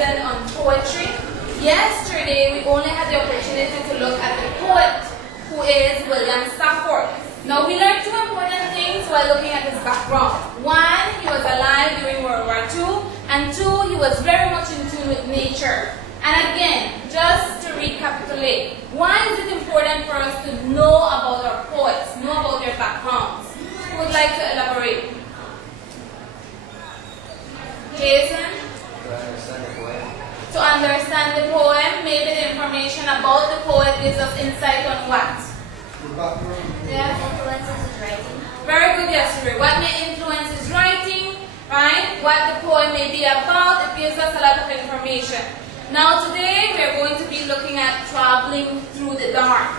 lesson on poetry. Yesterday, we only had the opportunity to look at the poet, who is William Stafford. Now, we learned two important things while looking at his background. One, he was alive during World War II, and two, he was very much in tune with nature. And again, just to recapitulate, why is it important for us to know about our poets, know about their backgrounds? Who would like to elaborate? Jason? To understand the poem, maybe the information about the poet gives us insight on what? The background. Yeah. Influences his writing. Very good, Yasuri. What may influence his writing, right? What the poem may be about, it gives us a lot of information. Now today, we are going to be looking at traveling through the dark.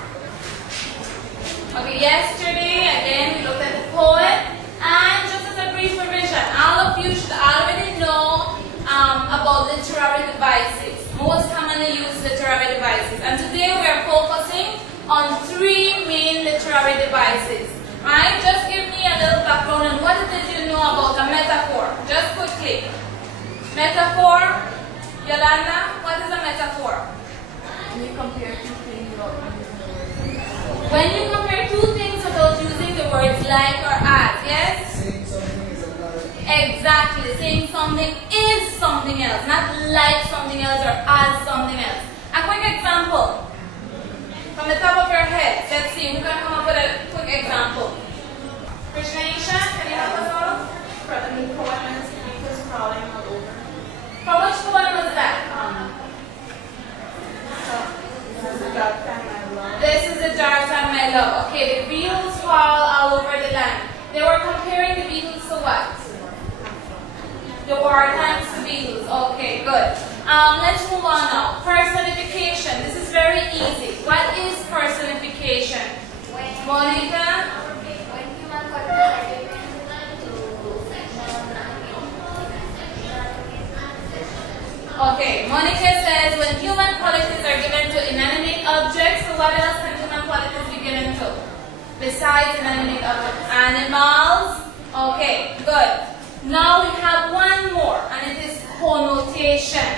Okay, yesterday, again, we looked at the poet, and just as a brief revision, all of you should already know about literary devices, most commonly used literary devices. And today we are focusing on three main literary devices. Right? Just give me a little background on what it is you know about a metaphor. Just quickly. Metaphor. Yolanda, what is a metaphor? When you compare two things without using the word. When you compare two things without using the words like or as, yes? Saying something is another. Exactly. Saying something is something else, not like something else or as something else. A quick example. From the top of your head, let's see, who can come up with a quick example? Krishnaisha, can you help us out? The poem is because crawling all over. From which poem was that? This is the dark time I love. This is the dark time, my love. Okay, the beetles fall all over the land. They were comparing the beetles to what? The war times to beetles. Okay, good. Let's move on now. Personification. This is very easy. What is personification? Monica? When human qualities are given Okay, Monica says when human qualities are given to inanimate objects, so what else can human qualities be given to? Besides inanimate objects. Animals. Okay, good. Now we have one more, and it is connotation.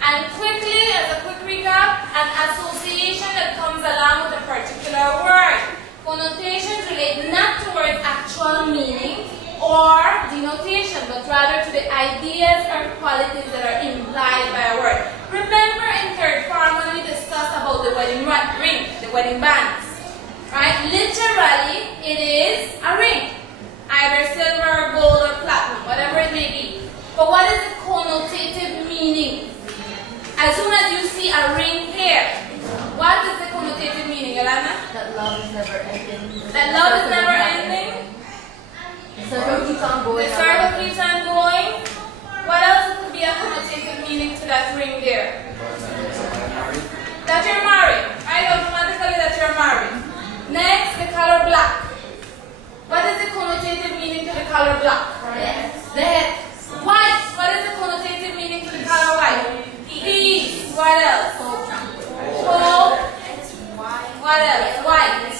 And quickly, as a quick recap, an association that comes along with a particular word. Connotations relate not towards actual meaning or denotation, but rather to the ideas or qualities that are implied by a word. Remember in third form when we discussed about the wedding ring, the wedding bands, right? Literally, it is a ring, either silver, gold, or platinum, whatever it may be. But what is the connotative meaning? As soon as you see a ring here, what is the connotative meaning, Yolanda? that love is never ending. That love is never ending. The circle keeps on going. The circle keeps on going. What else could be a connotative meaning to that ring there? That you're married. Right? Automatically that you're married. Next, the color black. What is the connotative meaning to the color black? Death. White. What is the connotative meaning to the color white? Peace. What else? Hope. What else? White.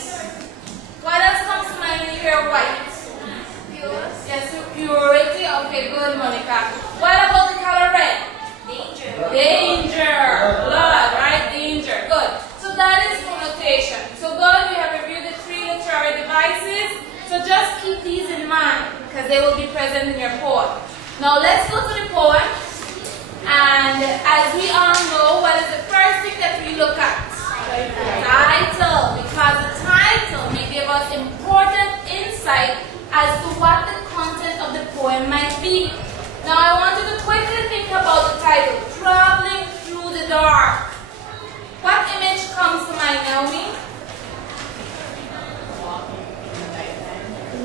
What else comes to mind when you hear white? Yes, purity. Okay, good, Monica. What about the color red? Danger. Danger. Blood, right? Danger. Good. So that is connotation. So good, we have reviewed the three literary devices. So just keep these in mind because they will be present in your poem. Now let's go to the poem. And as we all know, what is the first thing that we look at? Title. Because the title may give us important insight as to what the content of the poem might be. Now I want you to quickly think about the title, Traveling Through the Dark. What image comes to mind, Naomi?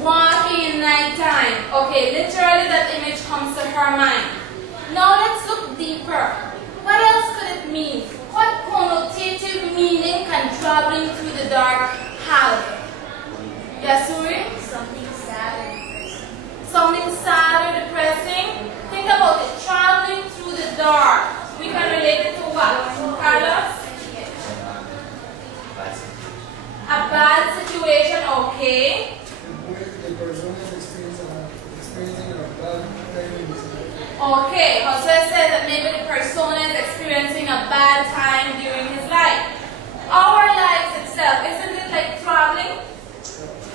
Walking in nighttime. Okay, literally that image comes to her mind. Now let's look deeper. What else could it mean? What connotative meaning can traveling through the dark have? Yasuri? Something sad and depressing. Something sad or depressing? Think about it. Traveling through the dark. We can relate it to what? Carlos? A bad situation, okay. The person is experiencing a bad time in his life. Okay, Josue said that maybe the persona is experiencing a bad time during his life. Our lives itself, isn't it like traveling?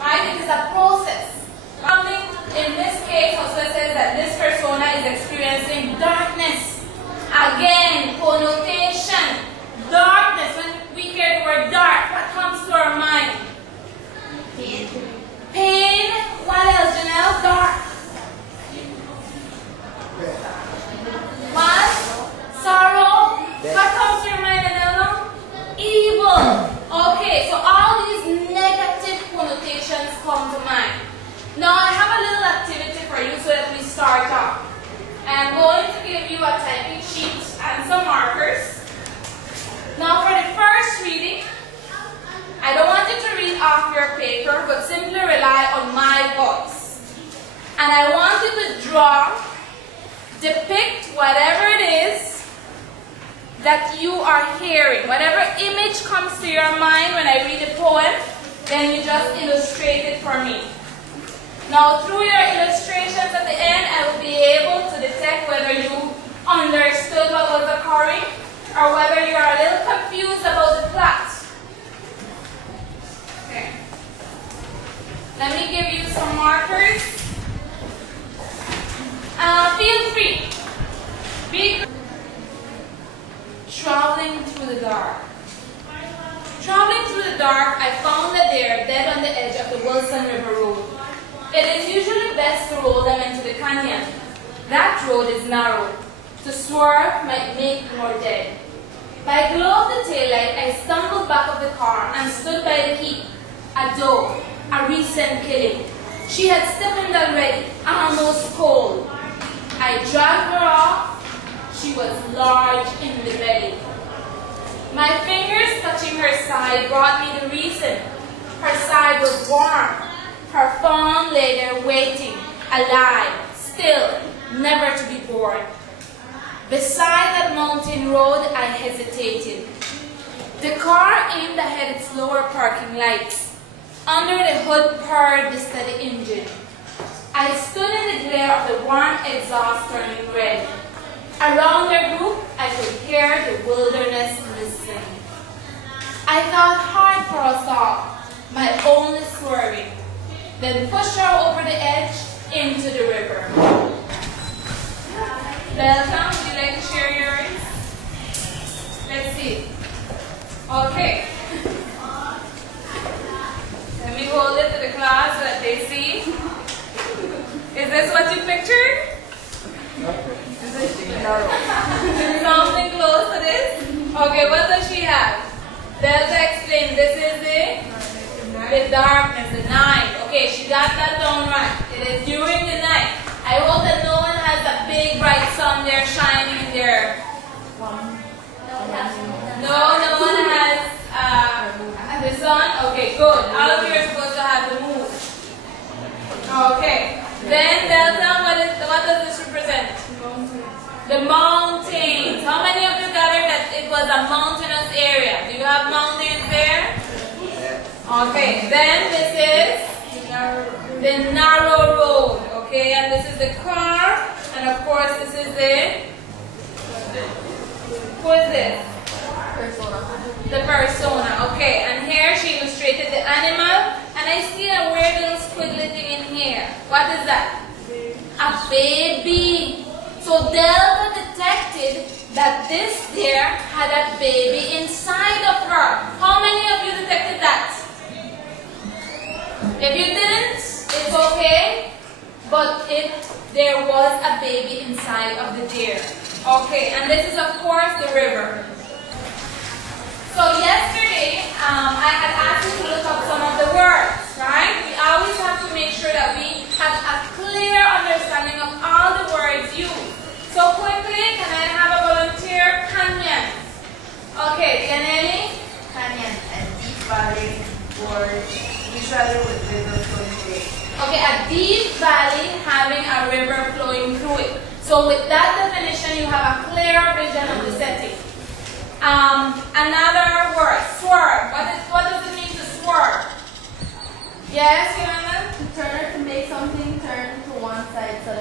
Right? It is a process. Traveling, in this case, Josue says that this persona is experiencing darkness. Again, connotation. Darkness. When we hear the word dark, what comes to our mind? Pain. Pain. What else, Janelle? Dark. What? Sorrow. What comes to your mind, Janelle? Evil. Okay, so all these negative connotations come to mind. Now I have a little activity for you so that we start off. I'm going to give you a typing sheet and some markers. Now for the first reading, I don't want you to read off your paper, but simply rely on my voice. And I want you to draw, depict whatever it is that you are hearing. Whatever image comes to your mind when I read the poem, then you just illustrate it for me. Now through your illustrations at the end, I will be able to detect whether you understood what was occurring or whether you are a little confused about the plot. Okay. Let me give you some markers. Feel free. Be traveling through the dark. Traveling through the dark, I found that they are dead on the edge of the Wilson River Road. It is usually best to roll them into the canyon. That road is narrow. To swerve might make more dead. By glow of the taillight, I stumbled back of the car and stood by the heap. A doe, a recent killing. She had stiffened already, almost cold. I dragged her off. She was large in the belly. My fingers touching her side brought me the reason. Her side was warm. Her fawn lay there waiting, alive, still, never to be born. Beside that mountain road, I hesitated. The car aimed ahead its lower parking lights. Under the hood purred the steady engine. I stood in the glare of the warm exhaust turning red. Around the group, I could hear the wilderness listen. I thought hard for a stop, my only swerving. Then push her over the edge into the river. Welcome, would you like to share yours? Let's see. Okay. Let me hold it to the class so that they see. Is this what you pictured? Something close to this? Okay, what does she have? Delta explain. This is the darkness, the night. Okay, she got that down right. It is during the night. I hope that no one has a big bright sun there shining in there. No one has the sun? Okay, good. All of you are supposed to have the moon. Okay. Then Delta, what does this represent? The mountains. How many of you gathered that it was a mountainous area? Do you have mountains there? Okay, then this is the narrow road, okay, and this is the car, and of course this is who is this? The persona, okay, and here she illustrated the animal, and I see a weird little squiggly thing in here. What is that? A baby. So Delta detected that this there had a baby inside of her. How many of you detected that? If you didn't, it's okay, but there was a baby inside of the deer. Okay, and this is of course the river. So yesterday, I had asked you to look up some of the words, right? We always have to make sure that we have a clear understanding of all the words used. So quickly, can I have a volunteer? Canyon. Okay, Dianelli? Canyon, a deep valley or usually with river flowing through it. Okay, a deep valley having a river flowing through it. So with that definition, you have a clear vision of the setting. Another word, swerve. What does it mean to swerve? Yes, Yolanda? To turn, to make something turn to one side so that